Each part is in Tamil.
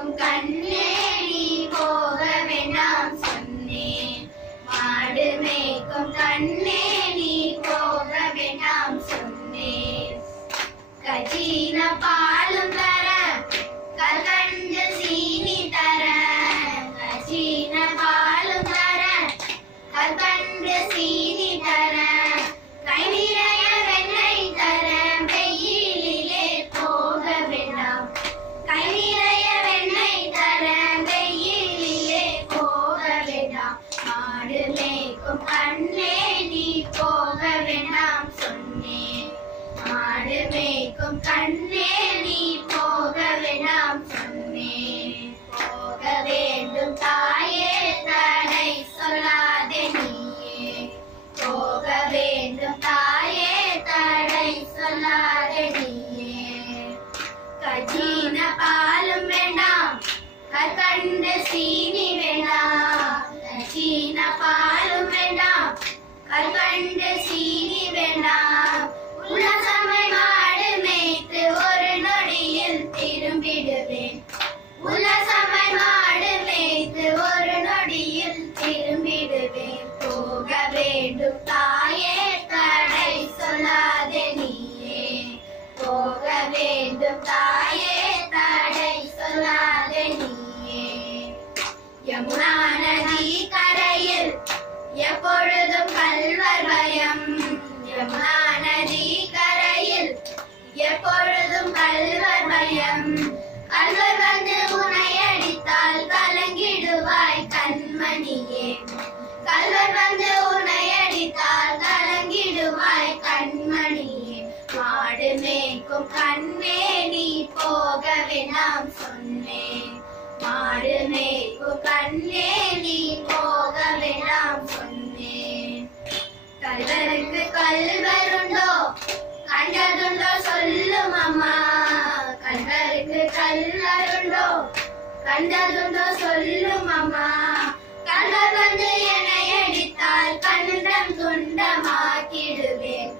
மேய்க்கும் கண்ணே நீ போக வேண்டாம் சொன்னேன். மாடு மேய்க்கும் கண்ணே நீ போக வேண்டாம் சொன்னேன். கஜீன பாலும் தர கல்கண்டு சீனி தர, கஜீன பாலும் தர கல்கண்டு சீனி தர, கை நிறைய வெண்ணெய் தர வெயிலிலே போக வேண்டாம். கை நிறைய வெண்ணெய் தர வெயிலிலே போக வேண்டாம். மாடு மேய்க்கும் கண்ணே நீ போக வேண்டாம் சொன்னேன். மாடு மேய்க்கும் கண்ணே நீ போக வேண்டாம் சொன்னேன். போக வேண்டும் தாயே தடை சொல்லாதே நீயே. போக வேண்டும் தாயே தடை சொல்லாதே நீயே. கஜீன பாலும் வேண்டாம் கல்கண்டு சீனி வேண்டாம். கஜீன பாலும் வேண்டாம் கல்கண்டு சீனி வேண்டாம். உலசமை மாடு மேய்த்து ஒரு நொடியில் திரும்பிடுவேன். உலசமை மாடு மேய்த்து ஒரு நொடியில் திரும்பிடுவேன். போக வேண்டும் தாயே தடை சொல்லாதே நீயே. போக வேண்டும் தாயே தடை சொல்லாதே நீயே. யமுனா நதி கரையில் எப்பொழுதும் கல்வர் பயம். யமுனா நதி கரையில் எப்பொழுதும் கல்வர் பயம். கல்வர் வந்து உன்னை அடித்தால் கலங்கிடுவாய் கண்மணியே. கல்வர் வந்து உன்னை அடித்தால் கலங்கிடுவாய் கண்மணியே. மாடு மேய்க்கும் கண்ணே நீ போக வேண்டாம் சொன்னேன். மாடு மேய்க்கும் கண்ணே நீ போக வேண்டாம் சொன்னேன். கல்வருக்கு கல்வருண்டோ கண்டதுண்டோ சொல்லும் அம்மா. கல்வருக்கு கல்வருண்டோ கண்டதுண்டோ சொல்லும் அம்மா. கல்வர் வந்து என்னை அடித்தால் கண்டம் துண்டமாக்கிடுவேன்.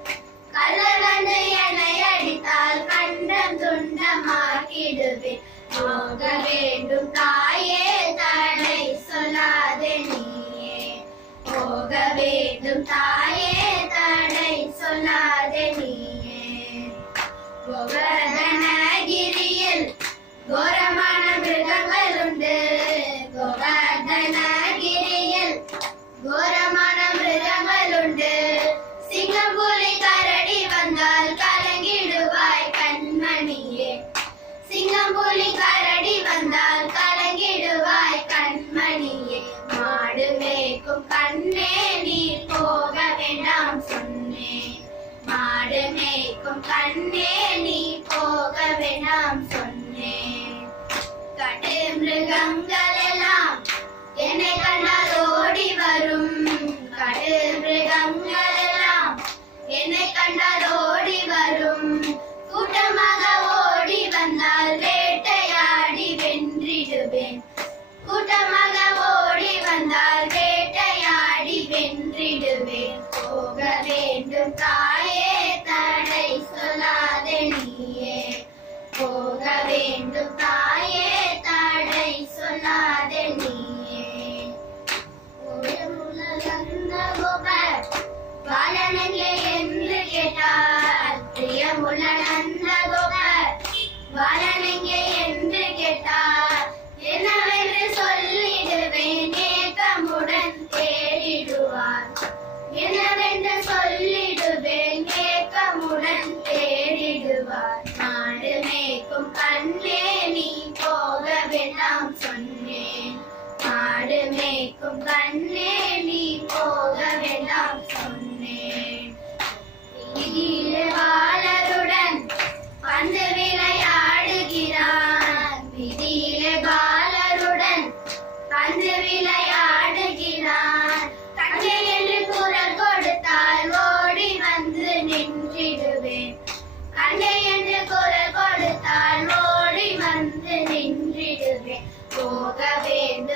கல்வர் வந்து என்னை அடித்தால் கண்டம் துண்டமாக்கிடுவேன். போக வேண்டும் தாயே தடை சொல்லாதே நீயே. போக வேண்டும் தாயே தடை சொல்லாதே நீயே. கோவர்தனகிரியில் கோரமான மிருகங்கள் உண்டு. கோவர்தனகிரியில் கோரமான மிருகங்கள் உண்டு. சிங்கம் புலி கரடி வந்தால் கலங்கிடுவாய் கண்மணியே. சிங்கம் புலி கரடி வந்தால் கலங்கிடுவாய் கண்மணியே. மாடு மேய்க்கும் கண்ணே நீ போக வேண்டாம் சொன்னேன். மாடு மேய்க்கும் கண்ணே நீ போக வேண்டாம் சொன்னேன். கட்டு மிருகங்கள் எல்லாம் என்னை கண்டால் ஓடி வரும். கட்டு மிருகங்கள் எல்லாம் என்னை கண்டால் ஓடி வரும். கூட்டமாக ஓடி வந்தால் வேட்டையாடி வென்றிடுவேன். கூட்டமாக ஓடி வந்தால் வேட்டையாடி வென்றிடுவேன். போக வேண்டும் தாயே தடை சொல்லாதே நீயே. போக வேண்டும் தாயே தடை சொல்லாதே நீயே. நந்த கோபர் பாலனங்கே என்று கேட்டார். பிரியமுள்ள நந்த கோபர் பாலனங்கே என்று கேட்டார். என்னவென்று சொல்லிடுவேன் ஏக்கமுடன் தேடிடுவார். என்னவென்று சொல்லிடுவேன் ஏக்கமுடன் தேடிடுவார். மாடு மேய்க்கும் கண்ணே நீ போக வேண்டாம் சொன்னேன். மாடு மேய்க்கும் கண்ணே நீ போக வேண்டாம் சொன்னேன். வீதியிலே பாலருடன் பந்து விளையாடுகிறான். வீதியிலே பாலருடன் பந்து விளையாடுகிறான். கண்ணே என்று குரல் கொடுத்தால் ஓடி வந்து நின்றிடுவேன். கண்ணே என்று குரல் கொடுத்தால் ஓடி வந்து நின்றிடுவேன். போக வேண்டும்